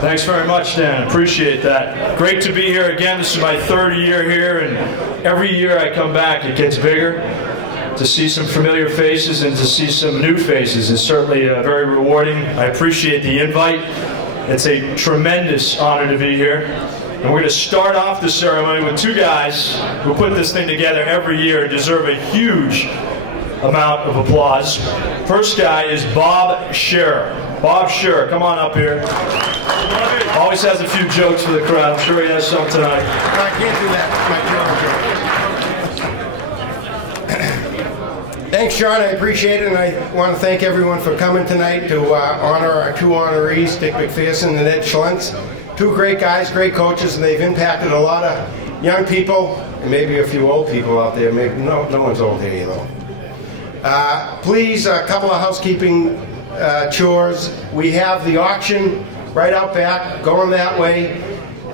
Thanks very much, Dan. Appreciate that. Great to be here again. This is my third year here, and every year I come back, it gets bigger. To see some familiar faces and to see some new faces is certainly very rewarding. I appreciate the invite. It's a tremendous honor to be here. And we're going to start off the ceremony with two guys who put this thing together every year and deserve a huge amount of applause. First guy is Bob Scherer. Bob Scherer, come on up here. Always has a few jokes for the crowd. I'm sure he has some tonight. I can't do that. Thanks, John. I appreciate it, and I want to thank everyone for coming tonight to honor our two honorees, Dick McPherson and Ed Schlentz. Two great guys, great coaches, and they've impacted a lot of young people, and maybe a few old people out there. Maybe no one's old here, though. Please, a couple of housekeeping chores. We have the auction right out back, going that way.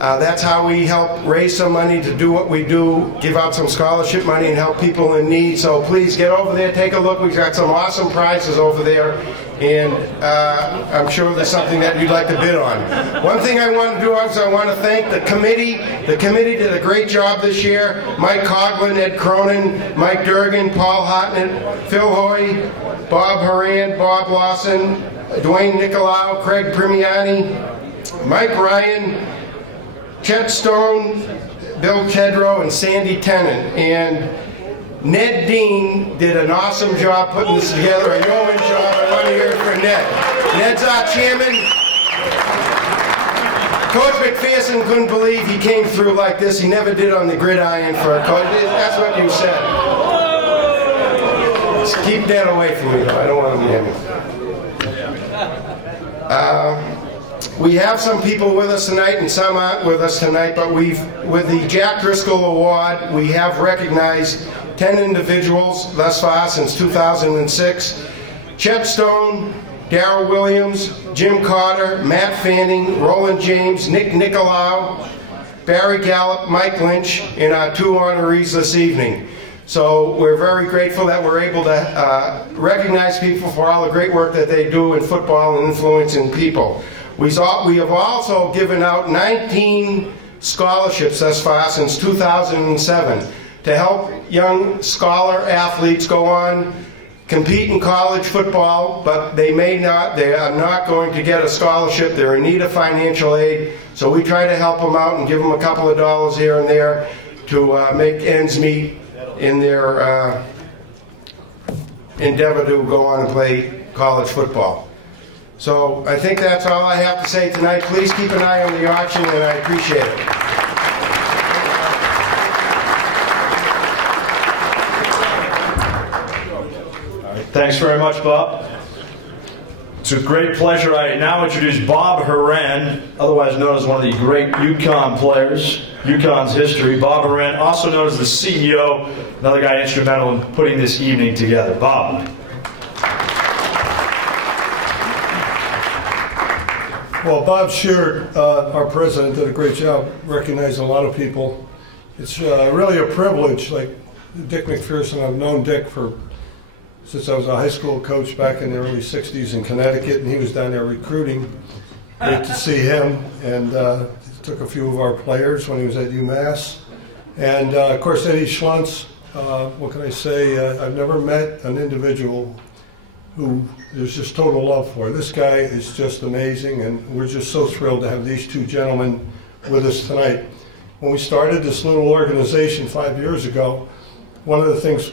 That's how we help raise some money to do what we do, give out some scholarship money and help people in need. So please get over there, take a look. We've got some awesome prizes over there, and I'm sure there's something that you'd like to bid on. One thing I want to do is I want to thank the committee. The committee did a great job this year. Mike Coughlin, Ed Cronin, Mike Durgan, Paul Hotnett, Phil Hoy, Bob Horan, Bob Lawson, Dwayne Nicolau, Craig Primiani, Mike Ryan, Chet Stone, Bill Kedrow, and Sandy Tennant. And Ned Dean did an awesome job putting this together, a yeoman job. I want to hear it for Ned. Ned's our chairman. Coach McPherson couldn't believe he came through like this. He never did on the gridiron for a coach. That's what you said. Just keep Ned away from me, though. I don't want him near me. We have some people with us tonight and some aren't with us tonight, but with the Jack Driscoll Award, we have recognized 10 individuals thus far since 2006. Chet Stone, Darrell Williams, Jim Carter, Matt Fanning, Roland James, Nick Nicolau, Barry Gallup, Mike Lynch, and our two honorees this evening. So we're very grateful that we're able to recognize people for all the great work that they do in football and influencing people. We have also given out 19 scholarships thus far since 2007 to help young scholar athletes go on, compete in college football, but they are not going to get a scholarship. They're in need of financial aid, so we try to help them out and give them a couple of dollars here and there to make ends meet in their endeavor to go on and play college football. So I think that's all I have to say tonight. Please keep an eye on the auction, and I appreciate it. All right, thanks very much, Bob. It's a great pleasure. I now introduce Bob Horan, otherwise known as one of the great UConn players, UConn's history. Bob Horan, also known as the CEO, another guy instrumental in putting this evening together. Bob. Well, Bob Scherer, our president, did a great job recognizing a lot of people. It's really a privilege. Like Dick McPherson, I've known Dick since I was a high school coach back in the early 60s in Connecticut, and he was down there recruiting. Great to see him, and took a few of our players when he was at UMass. And of course, Eddie Schlentz, what can I say? I've never met an individual who there's just total love for. This guy is just amazing, and we're just so thrilled to have these two gentlemen with us tonight. When we started this little organization 5 years ago, one of the things,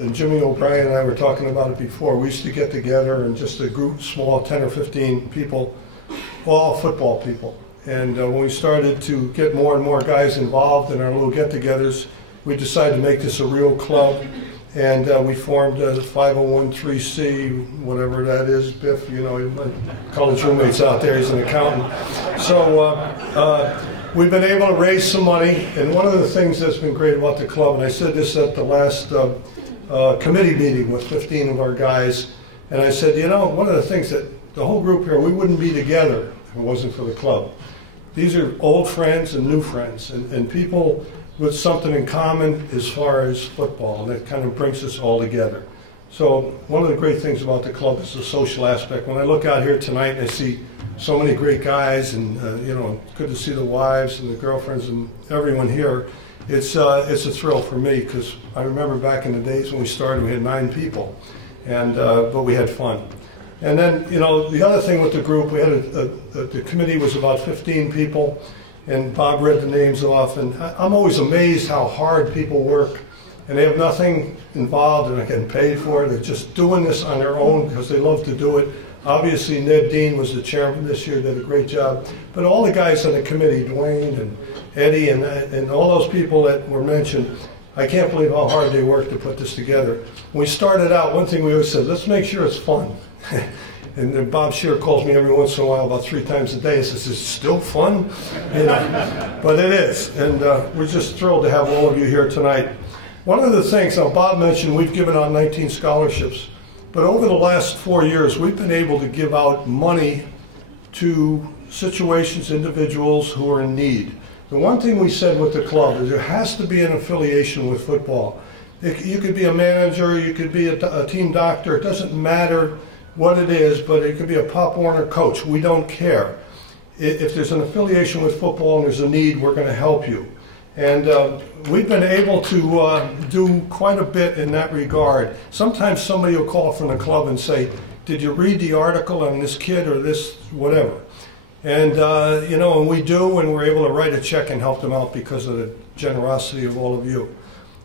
and Jimmy O'Brien and I were talking about it before, we used to get together and just a group, small 10 or 15 people, all football people. And when we started to get more and more guys involved in our little get-togethers, we decided to make this a real club. And we formed a 501(c), whatever that is. Biff, you know, my college roommate's out there, he's an accountant. So we've been able to raise some money, and one of the things that's been great about the club, and I said this at the last committee meeting with 15 of our guys, and I said, you know, one of the things that the whole group here, we wouldn't be together if it wasn't for the club. These are old friends and new friends, and people with something in common as far as football, and it kind of brings us all together. So one of the great things about the club is the social aspect. When I look out here tonight and I see so many great guys, and you know, good to see the wives and the girlfriends and everyone here. It's a thrill for me, because I remember back in the days when we started, we had 9 people, and but we had fun. And then, you know, the other thing with the group, we had the committee was about 15 people, and Bob read the names off, and I'm always amazed how hard people work, and they have nothing involved, and they're getting paid for it. They're just doing this on their own because they love to do it. Obviously, Ned Dean was the chairman this year, did a great job. But all the guys on the committee, Dwayne and Eddie and all those people that were mentioned, I can't believe how hard they worked to put this together. When we started out, one thing we always said, let's make sure it's fun. And then Bob Shear calls me every once in a while, about 3 times a day, and says, "Is it still fun?" You know, but it is, and we're just thrilled to have all of you here tonight. One of the things, now Bob mentioned, we've given out 19 scholarships. But over the last 4 years, we've been able to give out money to situations, individuals who are in need. The one thing we said with the club is there has to be an affiliation with football. You could be a manager, you could be a team doctor, it doesn't matter what it is, but it could be a Pop Warner coach. We don't care. If there's an affiliation with football and there's a need, we're going to help you. And we've been able to do quite a bit in that regard. Sometimes somebody will call from the club and say, "Did you read the article on this kid or this whatever?" And, you know, and we do, and we're able to write a check and help them out because of the generosity of all of you.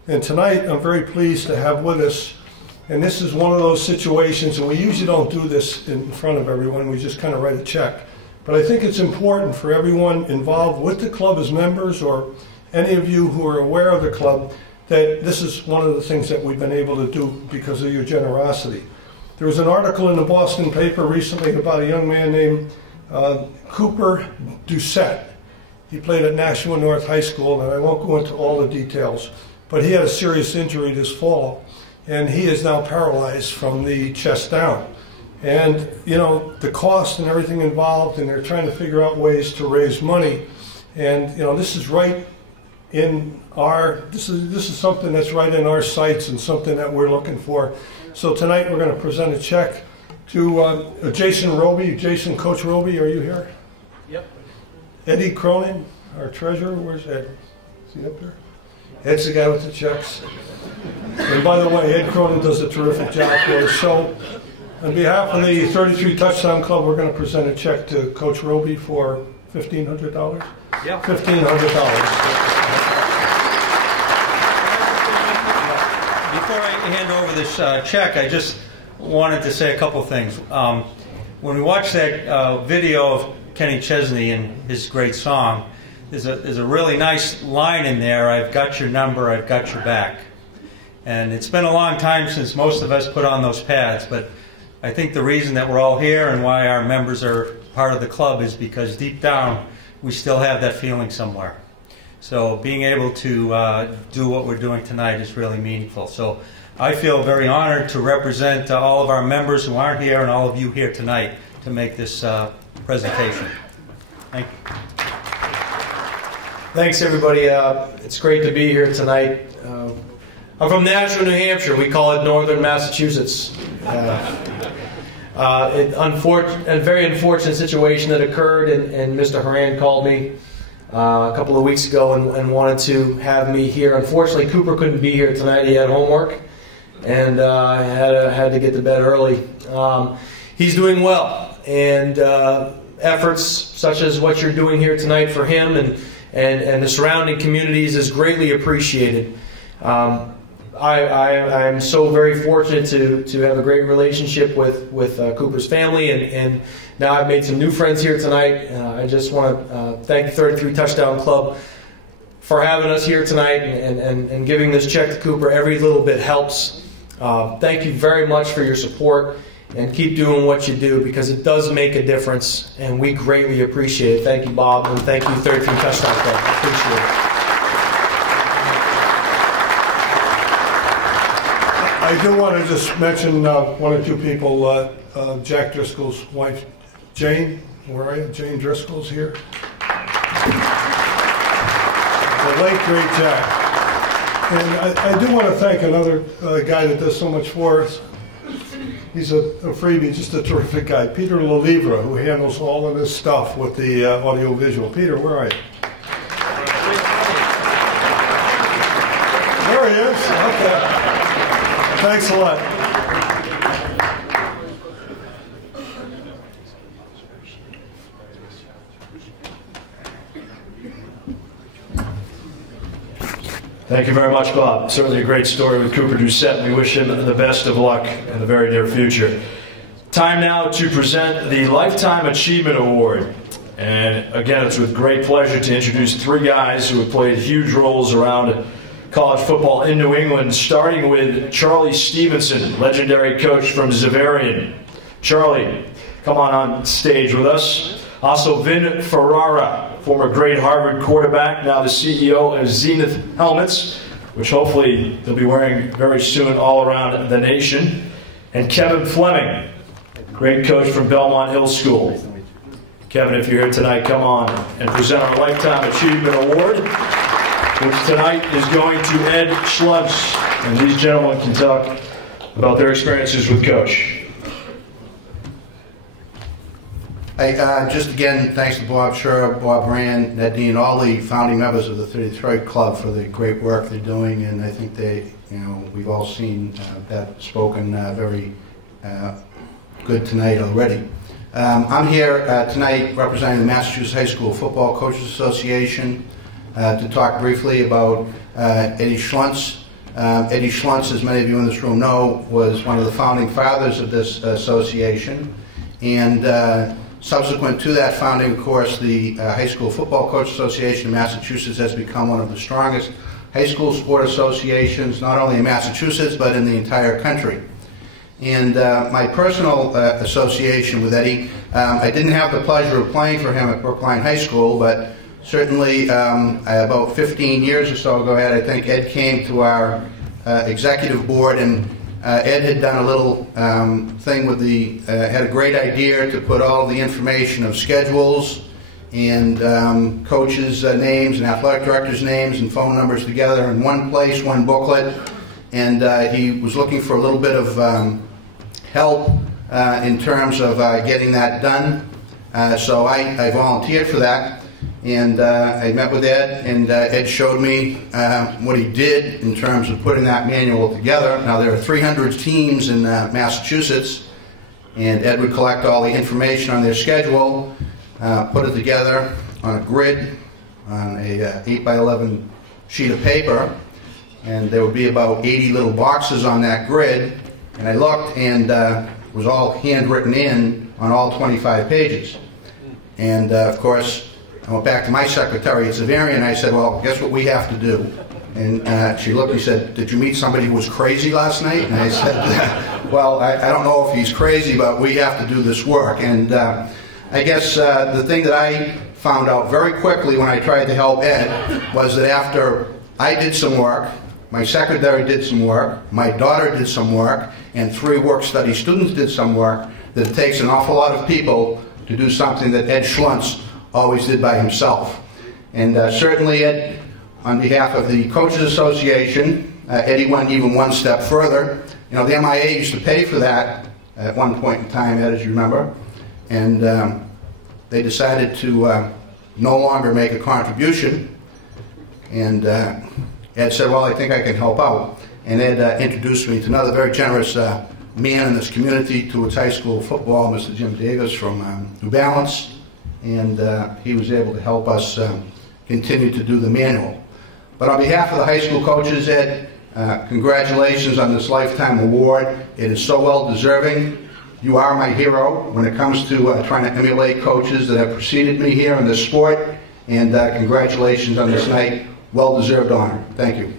And tonight, I'm very pleased to have with us, and this is one of those situations, and we usually don't do this in front of everyone, we just kind of write a check. But I think it's important for everyone involved with the club as members, or any of you who are aware of the club, that this is one of the things that we've been able to do because of your generosity. There was an article in the Boston paper recently about a young man named Cooper Doucette. He played at Nashua North High School, and I won't go into all the details, but he had a serious injury this fall, and he is now paralyzed from the chest down. And, you know, the cost and everything involved, and they're trying to figure out ways to raise money. And, you know, this is right in our, this is something that's right in our sights and something that we're looking for. So tonight we're going to present a check to Jason Roby. Jason, Coach Roby, are you here? Yep. Eddie Cronin, our treasurer. Where's Ed? Is he up there? Ed's the guy with the checks. And by the way, Ed Cronin does a terrific job for us. So on behalf of the 33 Touchdown Club, we're going to present a check to Coach Roby for $1,500? Yeah. $1,500. Before I hand over this check, I just wanted to say a couple things. When we watched that video of Kenny Chesney and his great song, there's a really nice line in there, "I've got your number, I've got your back." And it's been a long time since most of us put on those pads, but I think the reason that we're all here and why our members are part of the club is because deep down we still have that feeling somewhere. So being able to do what we're doing tonight is really meaningful. So I feel very honored to represent all of our members who aren't here and all of you here tonight to make this presentation. Thank you. Thanks, everybody. It's great to be here tonight. I'm from Nashua, New Hampshire. We call it Northern Massachusetts. A very unfortunate situation that occurred, and Mr. Horan called me a couple of weeks ago and wanted to have me here. Unfortunately, Cooper couldn't be here tonight. He had homework, and had to get to bed early. He's doing well, and efforts such as what you're doing here tonight for him and the surrounding communities is greatly appreciated. I'm so very fortunate to have a great relationship with Cooper's family, and now I've made some new friends here tonight. I just want to thank the 33 Touchdown Club for having us here tonight and giving this check to Cooper. Every little bit helps. Thank you very much for your support, and keep doing what you do because it does make a difference, and we greatly appreciate it. Thank you, Bob, and thank you, 33 Touchdown Club. I appreciate it. I do want to just mention one or two people. Jack Driscoll's wife, Jane. Where are you? Jane Driscoll's here. The late, great Jack. And I do want to thank another guy that does so much for us. He's a freebie, just a terrific guy. Peter Lalivra, who handles all of this stuff with the audio-visual. Peter, where are you? There he is. Okay. Thanks a lot. Thank you very much, Bob. Certainly a great story with Cooper Doucette. We wish him the best of luck in the very near future. Time now to present the Lifetime Achievement Award. And again, it's with great pleasure to introduce three guys who have played huge roles around college football in New England, starting with Charlie Stevenson, legendary coach from Xaverian. Charlie, come on stage with us. Also, Vin Ferrara, former great Harvard quarterback, now the CEO of Zenith Helmets, which hopefully they'll be wearing very soon all around the nation. And Kevin Fleming, great coach from Belmont Hill School. Kevin, if you're here tonight, come on and present our Lifetime Achievement Award, which tonight is going to Ed Schluntz. And these gentlemen can talk about their experiences with Coach. Just again, thanks to Bob Scher, Bob Rand, Ned Dean, all the founding members of the 33rd Club for the great work they're doing, and I think they, we've all seen that spoken very good tonight already. I'm here tonight representing the Massachusetts High School Football Coaches Association to talk briefly about Eddie Schluntz. Eddie Schluntz, as many of you in this room know, was one of the founding fathers of this association, and subsequent to that founding, of course, the High School Football Coach Association in Massachusetts has become one of the strongest high school sport associations, not only in Massachusetts, but in the entire country. And my personal association with Eddie, I didn't have the pleasure of playing for him at Brookline High School, but certainly about 15 years or so ago, I think Ed came to our executive board, and Ed had done a little thing with the, had a great idea to put all the information of schedules and coaches' names and athletic directors' names and phone numbers together in one place, one booklet. And he was looking for a little bit of help in terms of getting that done. So I volunteered for that. And I met with Ed, and Ed showed me what he did in terms of putting that manual together. Now, there are 300 teams in Massachusetts, and Ed would collect all the information on their schedule, put it together on a grid, on a 8x11 sheet of paper, and there would be about 80 little boxes on that grid. And I looked, and it was all handwritten in on all 25 pages. And, of course, I went back to my secretary at Xaverian, and I said, well, guess what we have to do? And she looked and said, did you meet somebody who was crazy last night? And I said, well, I don't know if he's crazy, but we have to do this work. And I guess the thing that I found out very quickly when I tried to help Ed was that after I did some work, my secretary did some work, my daughter did some work, and 3 work-study students did some work, that it takes an awful lot of people to do something that Ed Schluntz always did by himself. And certainly, Ed, on behalf of the Coaches Association, Eddie went even one step further. You know, the MIA used to pay for that at one point in time, Ed, as you remember, and they decided to no longer make a contribution. And Ed said, well, I think I can help out. And Ed introduced me to another very generous man in this community towards high school football, Mr. Jim Davis from New Balance. And he was able to help us continue to do the manual. But on behalf of the high school coaches, Ed, congratulations on this Lifetime Award. It is so well deserving. You are my hero when it comes to trying to emulate coaches that have preceded me here in this sport. And congratulations on this night. Well-deserved honor. Thank you.